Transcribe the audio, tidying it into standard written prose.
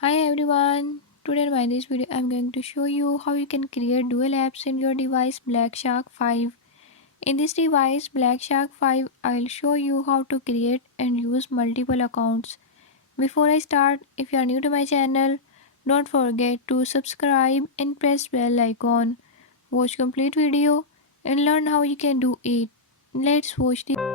Hi everyone. Today in this video I'm going to show you how you can create dual apps in your device Black Shark 5. In this device Black Shark 5 I'll show you how to create and use multiple accounts. Before I start, if you are new to my channel, don't forget to subscribe and press bell icon. Watch complete video and learn how you can do it. Let's watch the